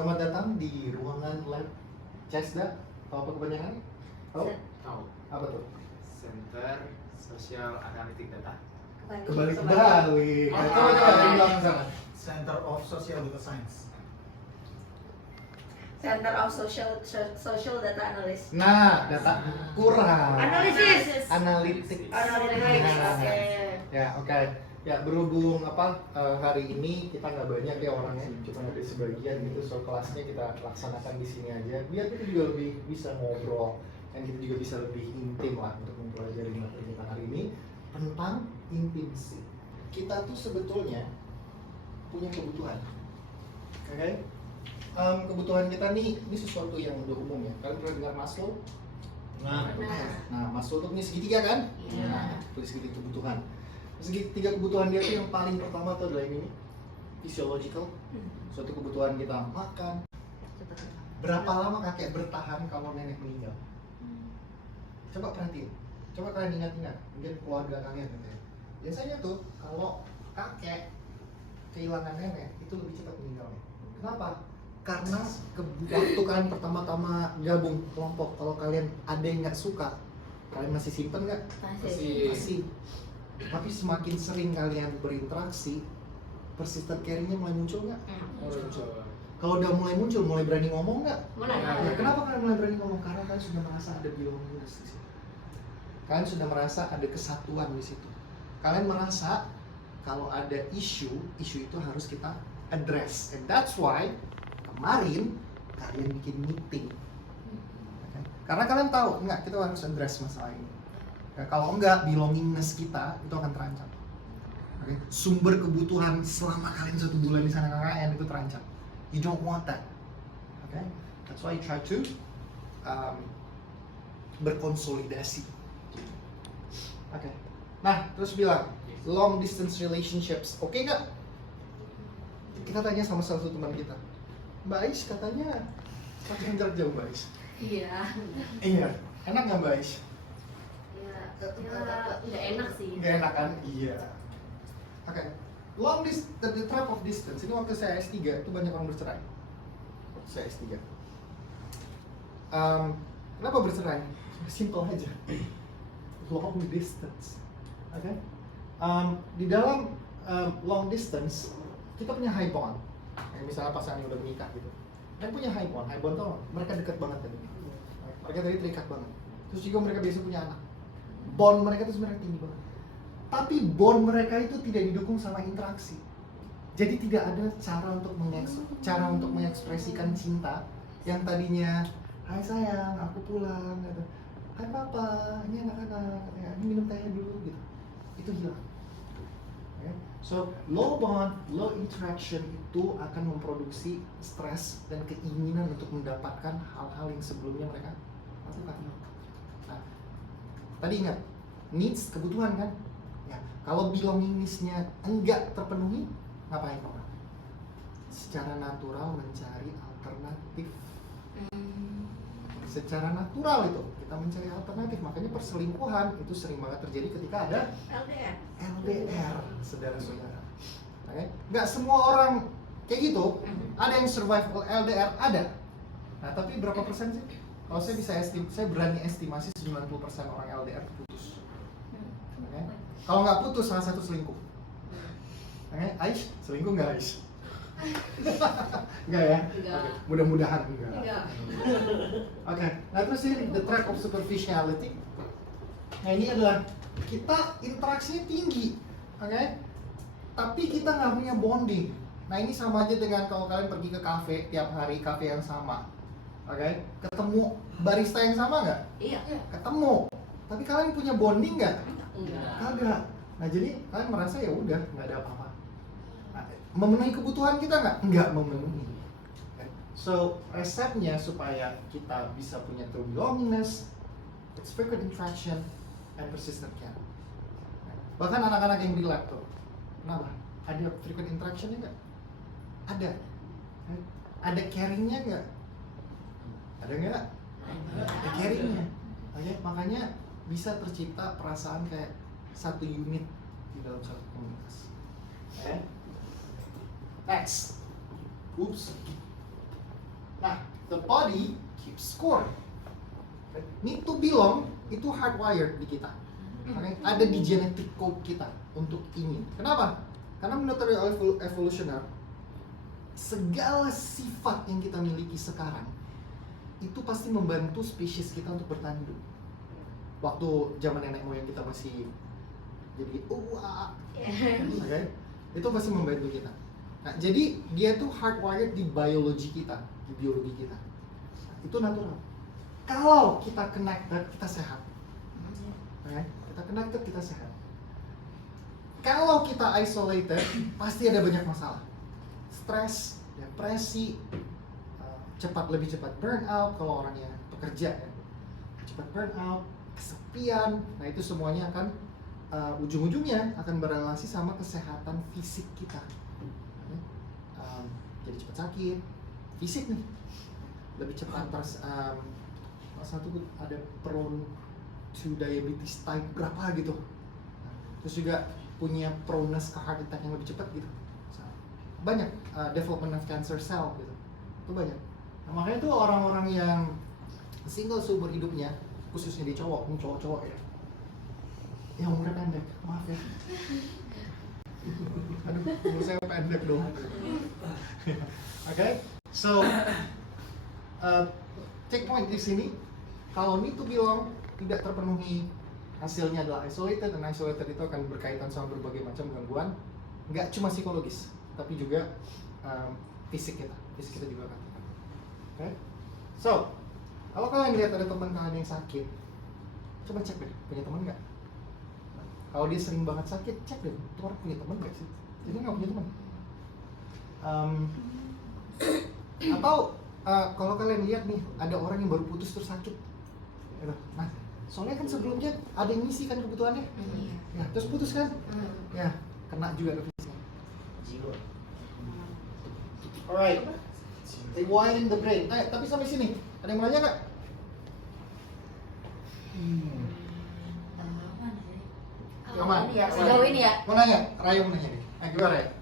Selamat datang di ruangan lab CESDA. Tahu apa kepanjangannya? Tahu? Tahu. Apa tuh? Center Social Analytic Data. Kebalik. Oh, Coba di belakang sana. Center of Social Data Science. Center of Social Data Analyst. Nah, data kurang. Analisis. Analytics. Analytics. Nah, Oke. Ya, oke. Ya, berhubung hari ini kita nggak banyak ya orangnya, cuma ada sebagian gitu, so kelasnya kita laksanakan di sini aja. Biar kita juga lebih bisa ngobrol dan kita juga bisa lebih intim lah untuk mempelajari materi kita hari ini tentang intimsi. Kita tuh sebetulnya punya kebutuhan, oke? Kebutuhan kita nih, ini sesuatu yang udah umum ya. Kalian pernah dengar Maslow? Nah, Maslow tuh punya segitiga kan? Iya. Nah, tulis segitiga kebutuhan. Segitiga kebutuhan dia tuh yang paling pertama tuh adalah ini, physiological. Suatu kebutuhan kita makan. Berapa lama kakek bertahan kalau nenek meninggal? Coba perhatiin. Coba kalian ingat-ingat, mungkin keluarga kalian gitu ya. Biasanya tuh kalau kakek kehilangan nenek itu lebih cepat meninggalnya. Kenapa? Karena waktu kalian pertama-tama gabung kelompok, kalau kalian ada yang nggak suka, kalian masih simpen nggak? Masih. Tapi semakin sering kalian berinteraksi, persistent caring-nya mulai muncul nggak? Muncul. Kalau udah mulai muncul, mulai berani ngomong nggak? Ya, kenapa kalian mulai berani ngomong? Karena kalian sudah merasa ada belongingness di situ. Kalian sudah merasa ada kesatuan di situ. Kalian merasa kalau ada isu itu harus kita address. And that's why kemarin kalian bikin meeting. Okay? Karena kalian tahu, enggak, kita harus address masalah ini. Ya, kalau enggak, belongingness kita itu akan terancam. Okay? Sumber kebutuhan selama kalian 1 bulan di sana KKN itu terancam. You don't want that. Okay? That's why you try to berkonsolidasi. Okay. Nah, terus bilang long distance relationships, oke nggak? Kita tanya sama salah satu teman kita. Mbak Ais katanya pacaran jarak jauh, Mbak Ais. Iya. Iya. Enak nggak Mbak Ais? Nggak enak sih. Nggak enak kan? Iya. Oke. Long distance, the trap of distance. Ini waktu saya S3 itu banyak orang bercerai. Waktu saya S3. Kenapa bercerai? Simple aja. Long distance. Oke. Di dalam long distance kita punya high bond. Misalnya pasangan yang udah menikah gitu. Mereka punya high bond. High bond tuh mereka dekat banget tadi. Mereka tadi terikat banget. Terus juga mereka biasa punya anak. Bond mereka itu sebenarnya tinggi banget. Tapi bond mereka itu tidak didukung sama interaksi. Jadi tidak ada cara untuk mengekspresikan cinta yang tadinya, hai sayang, aku pulang, gitu. Hai papa, ini anak-anak, ini minum tehnya dulu, gitu. Itu hilang. Okay? So low bond, low interaction itu akan memproduksi stres dan keinginan untuk mendapatkan hal-hal yang sebelumnya mereka lakukan. Nah, tadi ingat, needs, kebutuhan kan? Ya, kalau belongingness-nya enggak terpenuhi, ngapain orang? Secara natural mencari alternatif. Secara natural itu kita mencari alternatif, makanya perselingkuhan itu sering banget terjadi ketika ada LDR, saudara-saudara. Okay? Nggak semua orang kayak gitu. Ada yang survive LDR, ada. Nah, tapi berapa persen sih? Kalau saya bisa saya berani estimasi 90% orang LDR putus. Okay? Kalau nggak putus, salah satu selingkuh. Okay? Aish, selingkuh nggak Aish? Enggak ya? Enggak. Okay. Mudah-mudahan enggak. Enggak. Oke, nah terus ini the trap of superficiality. Nah ini adalah kita interaksinya tinggi, oke? Tapi kita nggak punya bonding. Nah ini sama aja dengan kalau kalian pergi ke kafe tiap hari, kafe yang sama, oke? Ketemu barista yang sama nggak? Iya. Ketemu. Tapi kalian punya bonding nggak? Enggak. Kagak. Nah jadi kalian merasa ya udah nggak ada apa-apa. Nah, memenuhi kebutuhan kita nggak? Nggak memenuhi. So, resepnya supaya kita bisa punya true belongingness, it's frequent interaction and persistent care. Bahkan anak-anak yang di lab tuh, kenapa? Ada frequent interaction-nya nggak? Ada. Ada caring-nya nggak? Ada nggak? Ada caring-nya. Oke, makanya bisa tercipta perasaan kayak satu unit di dalam satu komunitas. Next. Oops. Nah, the body keeps score. Need to belong itu hardwired di kita. Okay? Ada di genetic code kita untuk ini. Kenapa? Karena menurut teori evolusioner, segala sifat yang kita miliki sekarang itu pasti membantu spesies kita untuk bertahan hidup. Waktu zaman nenek moyang kita masih jadi okay? Itu pasti membantu kita. Nah, jadi dia tuh hardwired di biologi kita, di biologi kita. Itu natural. Kalau kita connected, kita sehat. Okay? Kita connected, kita sehat. Kalau kita isolated, pasti ada banyak masalah. Stres, depresi, lebih cepat burnout kalau orangnya pekerja ya. Cepat burnout, kesepian. Nah, itu semuanya akan ujung-ujungnya akan berrelasi sama kesehatan fisik kita. Jadi cepat sakit, fisik nih. Lebih cepat satu ada prone to diabetes type berapa gitu. Terus juga punya proneness ke heart attack yang lebih cepat gitu. Banyak development of cancer cell gitu. Itu banyak. Nah, makanya tuh orang-orang yang single seumur hidupnya, khususnya di cowok ya. Yang umurnya pendek, maaf ya. Aduh, umur saya pendek dong. Okay, so take point di sini. Kalau need to belong tidak terpenuhi, hasilnya adalah isolated, dan isolated itu akan berkaitan sama berbagai macam gangguan, nggak cuma psikologis, tapi juga fisik kita juga akan. Okay, so kalau kalian lihat ada teman kalian yang sakit, coba cek deh, punya teman nggak? Kalau dia sering banget sakit, cek deh, itu orang punya teman nggak sih? Jadi nggak punya teman. Atau kalau kalian lihat nih, ada orang yang baru putus terus sakit. Nah, soalnya kan sebelumnya ada yang ngisi kan kebutuhannya, ya terus putus kan, ya kena juga ke fisiknya. Alright, rewiring the brain. Tapi sampai sini, ada yang mau nanya nggak? Aman. Ya, sejauh ini ya. Mau nanya, Raya mau nanya nih. Gimana ya?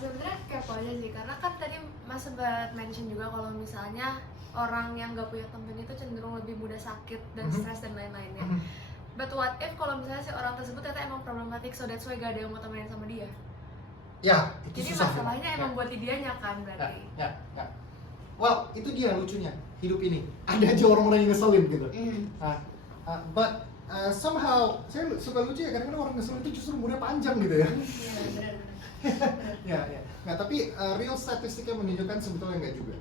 Sebenarnya kepo aja sih, karena kan tadi Mas sempat mention juga kalau misalnya orang yang gak punya temen itu cenderung lebih mudah sakit dan stres dan lain-lainnya. But what if kalau misalnya si orang tersebut ternyata emang problematik, so that's why gak ada yang mau temenin sama dia? Ya, itu Jadi susah. masalahnya emang buat dianya kan berarti. Ya. Well, itu dia lucunya hidup ini. Ada aja orang-orang yang ngeselin gitu. But somehow saya suka lucu ya, kadang-kadang orang ngeselin itu justru umurnya panjang gitu ya. Iya, benar. Ya. Nah, tapi real statistiknya menunjukkan sebetulnya enggak juga.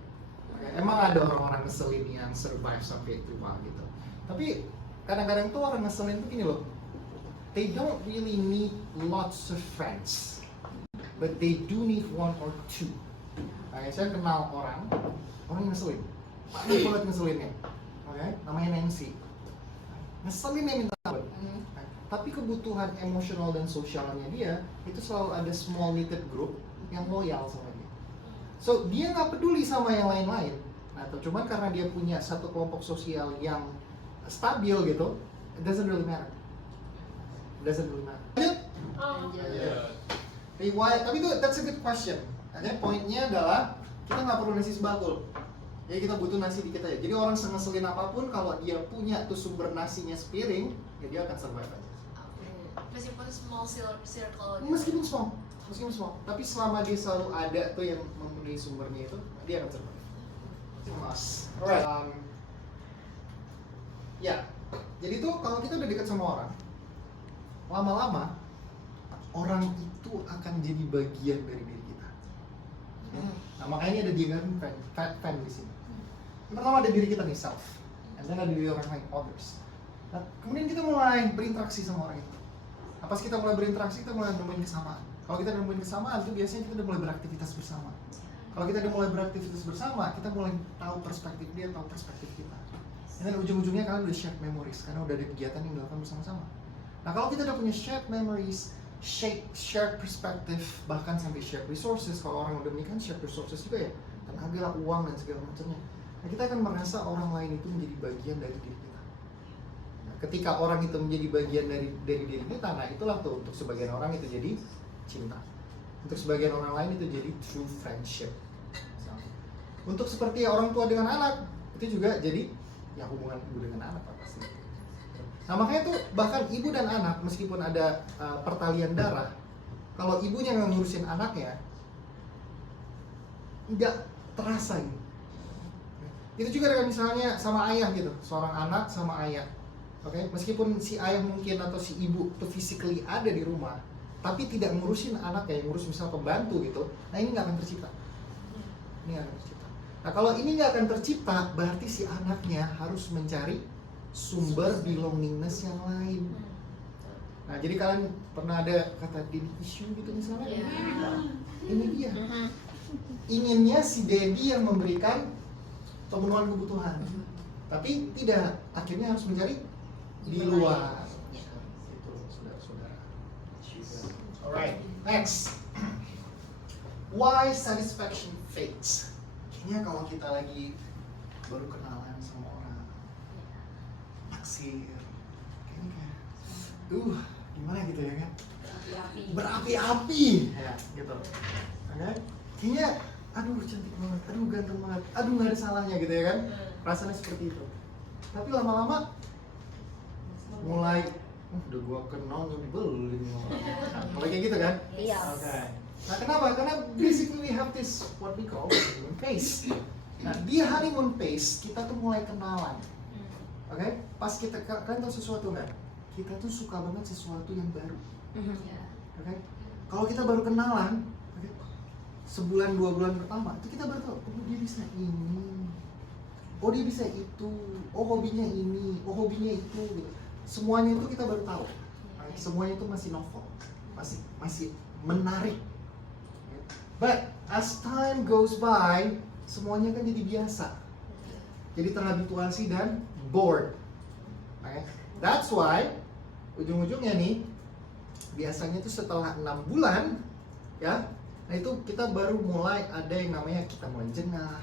Emang ada orang-orang ngeselin yang survive sampai tua gitu. Tapi kadang-kadang tuh orang ngeselin tuh gini loh. They don't really need lots of friends, but they do need one or two. Saya kenal orang yang ngeselin. Banyak banget ngeselinnya. Namanya Nancy. Ngeselinnya minta ampun. Tapi kebutuhan emosional dan sosialnya dia itu selalu ada small knitted group yang loyal sama dia. So dia nggak peduli sama yang lain-lain. Atau cuman karena dia punya satu kelompok sosial yang stabil gitu, it doesn't really matter. Riwayat, tapi itu that's a good question. Poinnya adalah kita nggak perlu nasi sebakul. Jadi kita butuh nasi di kita ya. Jadi orang sengeselin apapun, kalau dia punya tuh sumber nasinya sepiring, ya dia akan survive aja. Meskipun small circle gitu. Meskipun small, tapi selama dia selalu ada tuh yang memenuhi sumbernya itu, dia akan survive. Alright. Ya, jadi tuh kalau kita udah dekat sama orang, lama-lama orang itu akan jadi bagian dari diri kita. Nah, makanya ada diagram fan di sini. Pertama ada diri kita nih, self, and then ada diri orang lain, others. Nah, kemudian kita mulai berinteraksi sama orang itu. Pas kita mulai berinteraksi, kita mulai nemuin kesamaan. Kalau kita nemuin kesamaan, itu biasanya kita udah mulai beraktivitas bersama. Kalau kita udah mulai beraktivitas bersama, kita mulai tahu perspektif dia, tahu perspektif kita. Dan ujung-ujungnya kalian udah shared memories, karena udah ada kegiatan yang dilakukan bersama-sama. Nah, kalau kita udah punya shared memories, shared perspective, bahkan sampai shared resources, kalau orang udah menikah shared resources juga ya, tenaga, uang, dan segala macamnya. Nah, kita akan merasa orang lain itu menjadi bagian dari diri kita. Nah, ketika orang itu menjadi bagian dari diri kita, nah itulah tuh untuk sebagian orang itu jadi cinta. Untuk sebagian orang lain itu jadi true friendship. Untuk seperti orang tua dengan anak, itu juga jadi ya hubungan ibu dengan anak pasti. Nah makanya tuh bahkan ibu dan anak meskipun ada pertalian darah, kalau ibunya nggak ngurusin anaknya, nggak terasa gitu. Itu juga dengan misalnya sama ayah gitu, seorang anak sama ayah. Oke, meskipun si ayah mungkin atau si ibu tuh physically ada di rumah, tapi tidak ngurusin anak kayak ngurus misal pembantu gitu, nah ini nggak akan tercipta. Ini nggak akan tercipta. Nah kalau ini nggak akan tercipta, berarti si anaknya harus mencari sumber belongingness yang lain. Nah jadi kalian pernah ada kata daddy issue gitu misalnya? Ini dia. Inginnya si daddy yang memberikan pemenuhan kebutuhan, tapi tidak, akhirnya harus mencari di luar. Itu saudara-saudara. Alright, next. Why satisfaction fades? Kayaknya kalau kita lagi baru kenalan sama orang, naksir, kayaknya gimana gitu ya kan? Berapi-api, ya gitu. Okay? Kayaknya, aduh cantik banget, aduh ganteng banget, aduh nggak ada salahnya gitu ya kan? Rasanya seperti itu. Tapi lama-lama mulai, udah gua kenal nyebelin mulai kayak gitu kan? Iya. Okay. Nah kenapa? Karena basically we have this what we call honeymoon phase. Nah di honeymoon phase kita tuh mulai kenalan. Oke? Pas kita, kalian tahu sesuatu nggak? Kita tuh suka banget sesuatu yang baru. Oke? Kalau kita baru kenalan, sebulan 2 bulan pertama itu kita baru tahu, oh dia bisa ini, oh dia bisa itu, oh hobinya ini, oh hobinya itu gitu. Semuanya itu kita baru tahu. Semuanya itu masih novel, masih menarik. But as time goes by, semuanya kan jadi biasa, jadi terhabituasi dan bored. Okay? That's why ujung-ujungnya nih biasanya itu setelah 6 bulan ya, nah itu kita baru mulai ada yang namanya kita mulai jengah,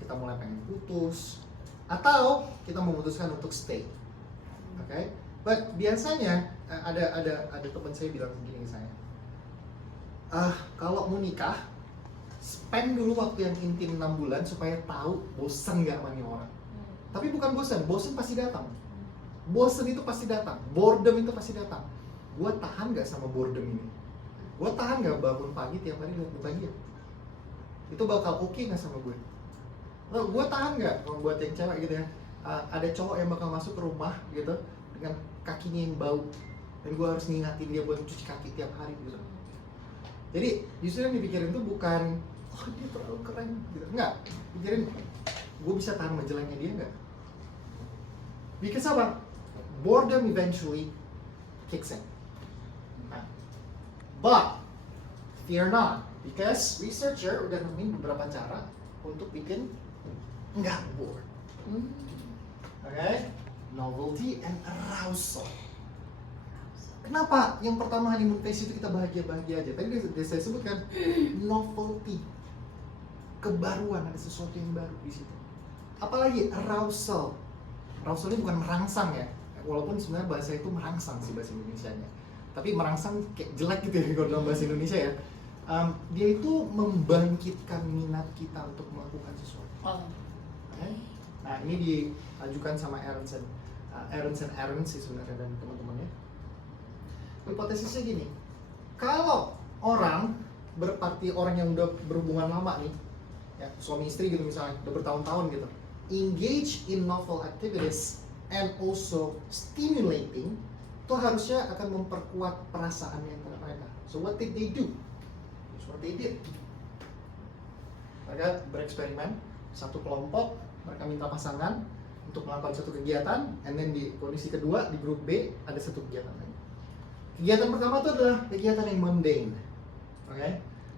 kita mulai pengen putus, atau kita memutuskan untuk stay. Okay? But biasanya ada teman saya bilang begini ke saya, kalau mau nikah spend dulu waktu yang intim 6 bulan supaya tahu bosan nggak sama nih orang. Tapi bukan bosan pasti datang. Bosan itu pasti datang, boredom itu pasti datang. Gua tahan nggak sama boredom ini? Gua tahan nggak bangun pagi tiap hari lihat muka dia? Itu bakal oke nggak sama gue? Lo, gue tahan nggak kalau buat yang cewek gitu ya? Ada cowok yang bakal masuk ke rumah gitu dengan kakinya yang bau, dan gue harus ngingatin dia buat cuci kaki tiap hari gitu. Jadi justru yang dipikirin tuh bukan oh dia terlalu keren gitu, enggak. Pikirin gue bisa tahan majalahnya dia nggak? Because apa? Boredom eventually kicks in. But fear not, because researcher udah nemuin beberapa cara untuk bikin nggak bored. Okay? Novelty and arousal. Kenapa? Yang pertama honeymoon phase itu kita bahagia-bahagia aja. Tadi saya sebutkan novelty, kebaruan, ada sesuatu yang baru di situ. Apalagi arousal. Arousal ini bukan merangsang ya, walaupun sebenarnya bahasa itu merangsang sih bahasa Indonesianya. Tapi merangsang kayak jelek gitu ya kalau dalam bahasa Indonesia ya. Dia itu membangkitkan minat kita untuk melakukan sesuatu. Okay? Nah ini diajukan sama Aronson sih sebenarnya dan teman-temannya. Hipotesisnya gini, kalau orang yang udah berhubungan lama nih, ya suami istri gitu misalnya, udah bertahun-tahun gitu, engage in novel activities and also stimulating, itu harusnya akan memperkuat perasaan yang antara mereka. So what did they do? That's what they did. Mereka bereksperimen, satu kelompok mereka minta pasangan untuk melakukan satu kegiatan, and then di kondisi kedua di grup B ada satu kegiatan lain. Kegiatan pertama itu adalah kegiatan yang mundane, oke?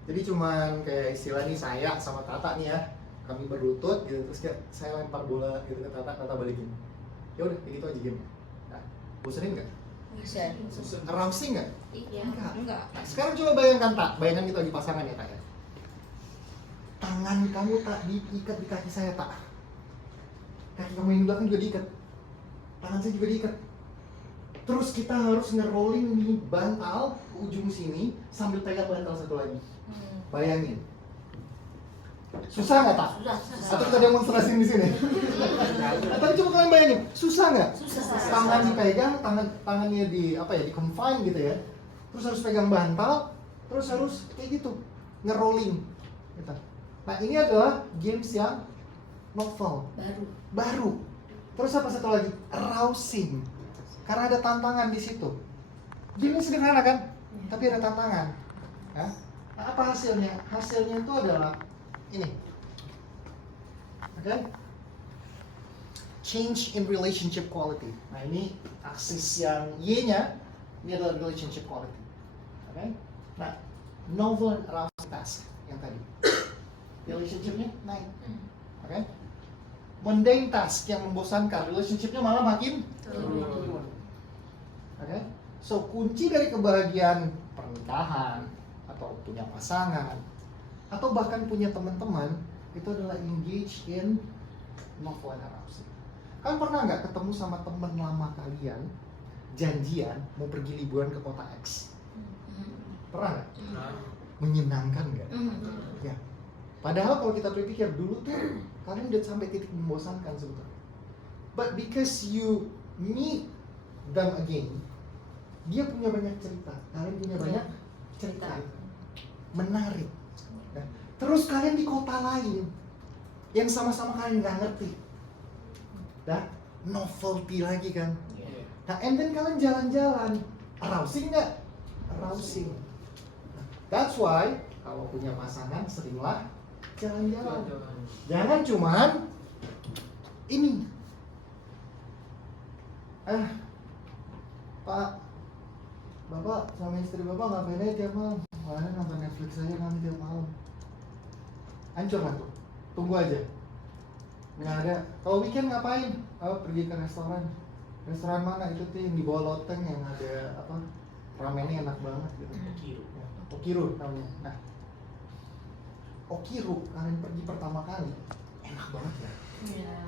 Jadi cuman kayak istilah nih saya sama Tata nih ya, kami berlutut gitu, terus kayak saya lempar bola gitu ke Tata balikin. Ya udah, gitu aja game. Nah, bosenin nggak? Bosan. Arousing nggak? Iya. Enggak. Nah, sekarang coba bayangkan Tak, bayangkan kita lagi pasangan ya Tak ya. Tangan kamu Tak diikat di kaki saya Tak. Kaki kamu yang belakang juga diikat, tangan saya juga diikat. Terus kita harus nge-rolling nih bantal ke ujung sini sambil pegang bantal satu lagi. Bayangin, Susah nggak tak? Susah. Atau kita demonstrasiin di sini? Tapi coba kalian bayangin, susah nggak? Susah. Tangan dipegang, tangannya di apa ya, di confine gitu ya. Terus harus pegang bantal, terus harus kayak gitu, ngerolling. Gitu. Nah ini adalah games yang novel, baru. Terus apa satu lagi? Arousing. Karena ada tantangan di situ. Game sederhana kan? Tapi ada tantangan. Ya? Nah, apa hasilnya? Hasilnya itu adalah ini. Oke? Change in relationship quality. Nah ini aksis yang Y-nya, ini adalah relationship quality. Oke? Nah, novel and arousing task yang tadi. Relationship-nya naik. Oke? Mundane task yang membosankan, relationship-nya malah makin turun. Oke? So, kunci dari kebahagiaan pernikahan atau punya pasangan atau bahkan punya teman-teman itu adalah engage in novel and arousing. Kalian pernah nggak ketemu sama teman lama kalian janjian mau pergi liburan ke kota X? Pernah nggak? Menyenangkan nggak? Ya. Padahal kalau kita berpikir dulu tuh kalian udah sampai titik membosankan sebetulnya. But because you meet them again, dia punya banyak cerita, kalian punya banyak cerita, menarik. Nah, terus kalian di kota lain yang sama-sama kalian nggak ngerti, dah novelty lagi kan. Nah, and then kalian jalan-jalan, arousing nggak? Arousing. Nah, that's why kalau punya pasangan seringlah jalan-jalan. Jangan cuman ini. Pak, Bapak sama istri Bapak ngapain aja tiap malam? Mana nonton Netflix aja kami tiap malam. Hancur lah tuh. Tunggu aja. Nggak ada. Kalau weekend ngapain? Oh, pergi ke restoran. Restoran mana itu tuh yang di bawah loteng yang ada apa? Ramennya enak banget gitu. Okiru namanya. Nah, Okiru kalian pergi pertama kali enak banget ya.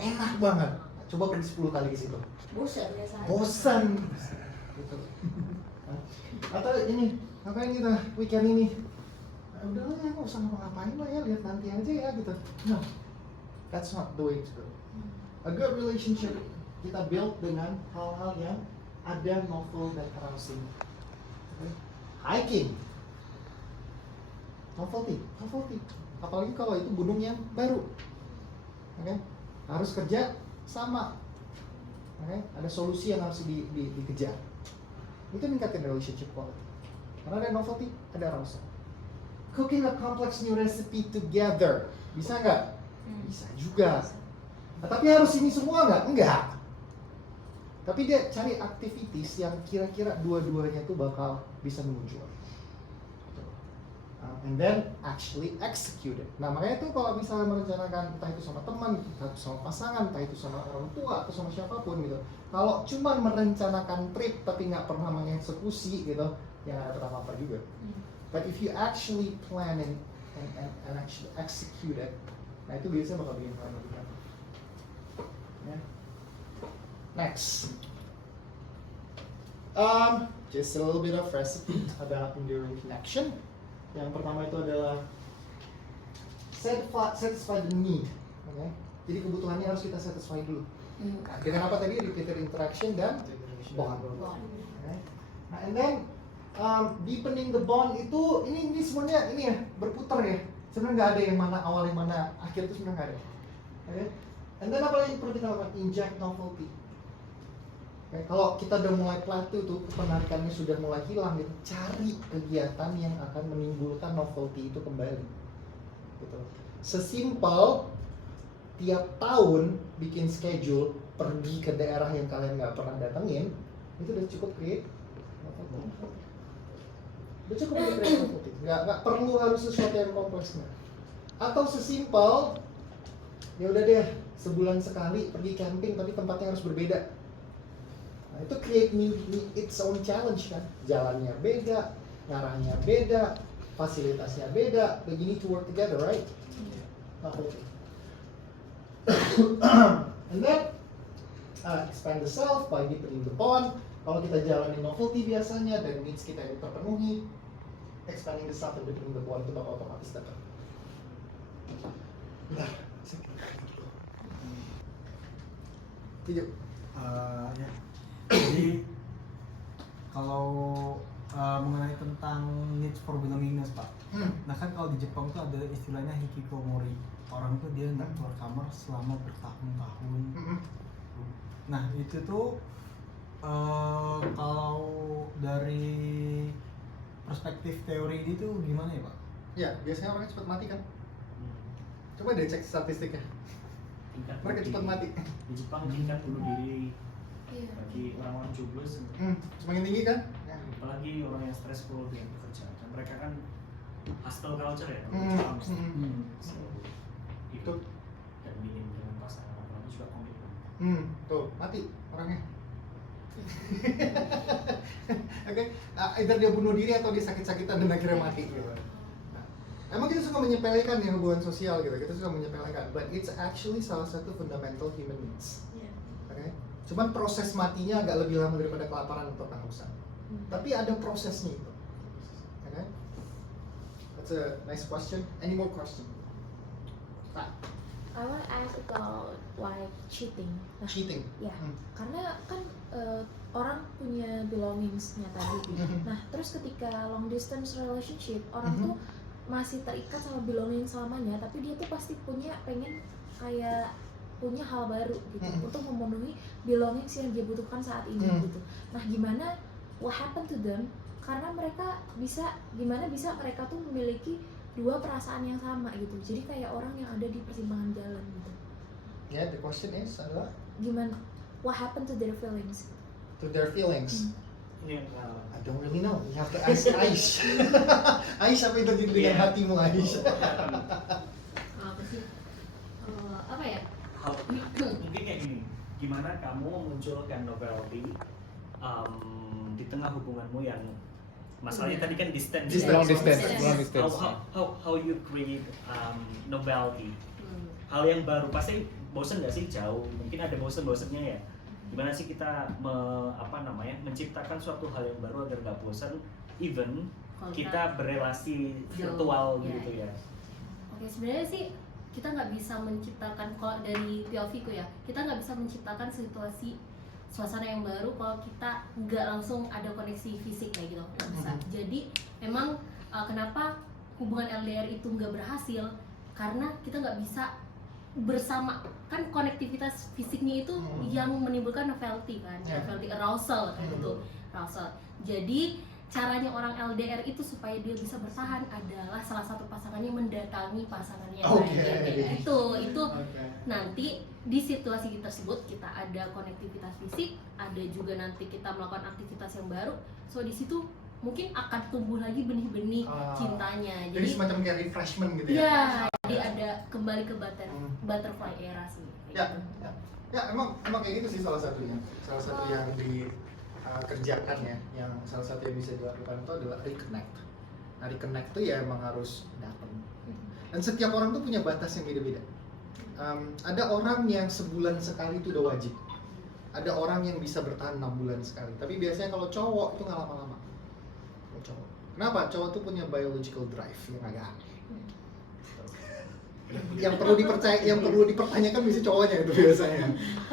Enak banget. Coba pergi 10 kali ke situ. Bosan. Gitu. Atau ini, ngapain kita weekend ini? Nah, udahlah ya, nggak usah ngapa-ngapain lah ya, lihat nanti aja ya gitu. No, that's not the way to go. A good relationship kita build dengan hal-hal yang ada novel dan arousing. Okay? Hiking, novelty. Apalagi kalau itu gunung yang baru. Okay? Harus kerja sama. Okay? Ada solusi yang harus dikejar. Itu meningkatkan relationship quality. Karena ada novelty, ada arousal. Cooking a complex new recipe together. Bisa nggak? Bisa juga. Nah, tapi harus ini semua nggak? Enggak. Tapi dia cari activities yang kira-kira dua-duanya tuh bakal bisa menunjukkan. And then actually execute it. Nah makanya tuh kalau misalnya merencanakan entah itu sama teman, entah itu sama pasangan, entah itu sama orang tua atau sama siapapun gitu. Kalau cuma merencanakan trip tapi nggak pernah mengeksekusi gitu, ya nggak ada apa-apa juga. But if you actually plan and actually execute it, nah itu biasanya bakal bikin kalian lebih happy. Yeah. Next. Just a little bit of recipe about enduring connection. Yang pertama itu adalah satisfy the need. Okay? Jadi kebutuhannya harus kita satisfy dulu. Dengan apa tadi? Repeated interaction dan bond. Okay? Nah, and then deepening the bond itu ini semuanya ini ya berputar ya. Sebenarnya nggak ada yang mana awal yang mana akhir itu sebenarnya nggak ada. Okay? And then apa lagi perlu kita lakukan? Inject novelty. Okay, kalau kita udah mulai plateau tuh, penarikannya sudah mulai hilang gitu, cari kegiatan yang akan menimbulkan novelty itu kembali. Gitu. Sesimpel tiap tahun bikin schedule pergi ke daerah yang kalian nggak pernah datengin, itu udah cukup create novelty. Udah cukup create novelty. Nggak perlu harus sesuatu yang kompleks. Atau sesimpel, ya udah deh sebulan sekali pergi camping tapi tempatnya harus berbeda. Nah, itu create its own challenge kan. Jalannya beda, ngarahnya beda, fasilitasnya beda, but you need to work together, right? Okay. And then expand the self by deepening the bond. Kalau kita jalani novelty biasanya dan needs kita itu terpenuhi, expanding the self and deepening the bond itu bakal otomatis dapat. Lah, seperti itu. Tidak. Ya. Jadi kalau mengenai tentang needs for belongingness Pak. Nah kan kalau di Jepang tuh ada istilahnya hikikomori. Orang tuh dia nggak keluar kamar selama bertahun-tahun. Nah itu tuh kalau dari perspektif teori ini tuh gimana ya Pak? Ya, biasanya orangnya cepat mati kan? Coba deh cek statistiknya. Tingkat Mereka bunuh cepat diri. mati. Di Jepang tingkat bunuh diri Iya. bagi orang-orang jobless, Semakin tinggi kan? Ya. apalagi orang yang stressful dengan pekerjaan. Dan mereka kan hustle culture ya, Hmm. Jepang. Hmm. Hidup dan minim dengan pasangan apalagi juga komitmen. Tuh, mati orangnya. Oke, nah, either dia bunuh diri atau dia sakit-sakitan dan akhirnya mati gitu. Nah, emang kita suka menyepelekan ya hubungan sosial gitu, kita suka menyepelekan, but it's actually salah satu fundamental human needs. Iya. Oke, cuman proses matinya agak lebih lama daripada kelaparan atau kehausan. Tapi ada prosesnya itu. Oke, that's a nice question. Any more question? Nah, I want to ask about like cheating. Nah, cheating. ya, karena kan orang punya belongingsnya tadi. Nah, terus ketika long distance relationship, orang tuh masih terikat sama belonging selamanya, tapi dia tuh pasti pengen kayak punya hal baru gitu untuk memenuhi belongings yang dia butuhkan saat ini gitu. Nah, gimana what happened to them? Karena gimana bisa mereka tuh memiliki dua perasaan yang sama gitu. Jadi kayak orang yang ada di persimpangan jalan gitu. Yeah, the question is adalah Gimana what happened to their feelings? to their feelings. Ini yang pengalaman. I don't really know. You have to ask Aish. Aish, apa yang terjadi dengan hatimu, Aish? Apa sih? Apa ya? Mungkin kayak gini, gimana kamu memunculkan novelty di tengah hubunganmu yang masalahnya tadi kan distance. Long distance. How you create novelty? Hal yang baru pasti bosen nggak sih jauh? Mungkin ada bosen-bosennya ya. Gimana sih kita menciptakan suatu hal yang baru agar nggak bosan, even Kalau kita berelasi jauh, virtual ya, gitu ya. Oke, sebenarnya sih kita nggak bisa menciptakan, kalau dari POV ku ya, kita nggak bisa menciptakan situasi suasana yang baru kalau kita nggak langsung ada koneksi fisik kayak gitu, nggak bisa. Jadi memang kenapa hubungan LDR itu nggak berhasil, karena kita nggak bisa bersama, kan konektivitas fisiknya itu yang menimbulkan novelty kan, novelty arousal kayak gitu, arousal. Jadi caranya orang LDR itu supaya dia bisa bertahan adalah salah satu pasangannya mendatangi pasangannya yang lain. Itu nanti di situasi tersebut kita ada konektivitas fisik, ada juga nanti kita melakukan aktivitas yang baru. So di situ mungkin akan tumbuh lagi benih-benih cintanya. Jadi semacam kayak refreshment gitu ya? Ya, jadi ada kembali ke butterfly era sih. Ya, emang kayak gitu sih salah satunya. Salah satu yang dikerjakan ya, yang salah satu yang bisa dilakukan itu adalah reconnect. Nah, reconnect itu ya emang harus datang. Dan setiap orang tuh punya batas yang beda-beda. Ada orang yang sebulan sekali itu udah wajib. Ada orang yang bisa bertahan 6 bulan sekali. Tapi biasanya kalau cowok itu nggak lama-lama. Cowok. Kenapa? Cowok tuh punya biological drive yang agak aneh. Yang perlu dipertanyakan bisa cowoknya itu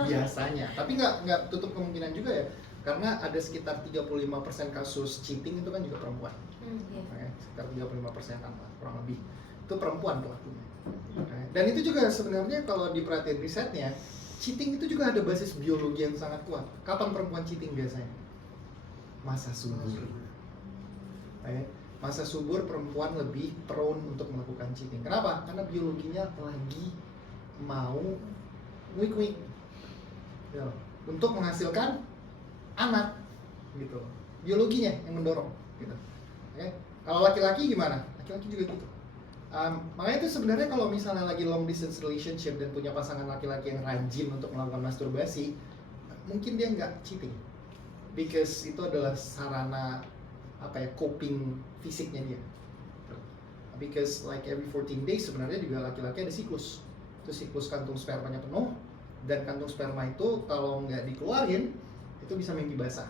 biasanya. Tapi nggak tutup kemungkinan juga ya, karena ada sekitar 35% kasus cheating itu kan juga perempuan. Sekitar 35% kurang lebih itu perempuan pelakunya. Dan itu juga sebenarnya kalau diperhatiin risetnya, cheating itu juga ada basis biologi yang sangat kuat. Kapan perempuan cheating biasanya? Masa subur. Masa subur perempuan lebih prone untuk melakukan cheating. Kenapa? Karena biologinya lagi mau weak ya, untuk menghasilkan anak gitu. Biologinya yang mendorong gitu. Kalau laki-laki gimana? Laki-laki juga gitu. Makanya itu sebenarnya kalau misalnya lagi long distance relationship dan punya pasangan laki-laki yang rajin untuk melakukan masturbasi, mungkin dia nggak cheating, because itu adalah sarana coping fisiknya dia. Because like every 14 days sebenarnya juga laki-laki ada siklus. Itu siklus kantung spermanya penuh, dan kantung sperma itu kalau nggak dikeluarin itu bisa mimpi basah.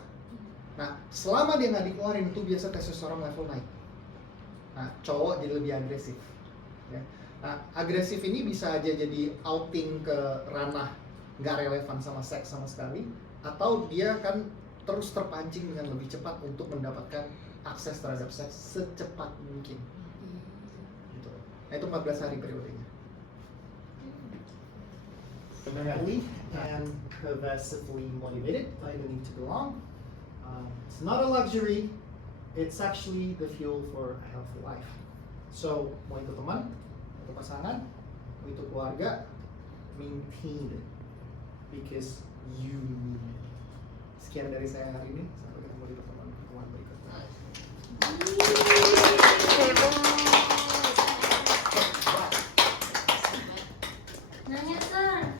Nah, selama dia nggak dikeluarin itu biasa testosteron level naik. Nah, cowok jadi lebih agresif. Ya. Nah, agresif ini bisa aja jadi outing ke ranah nggak relevan sama seks sama sekali, atau dia kan terus terpancing dengan lebih cepat untuk mendapatkan akses terhadap seks secepat mungkin. Gitu. Nah, itu 14 hari periodenya. Mentally and pervasively motivated by the need to belong. It's not a luxury, it's actually the fuel for a healthy life. So, mau itu teman, mau itu pasangan, mau itu keluarga, maintain it because you need it. Sekian dari saya hari ini, sampai ketemu.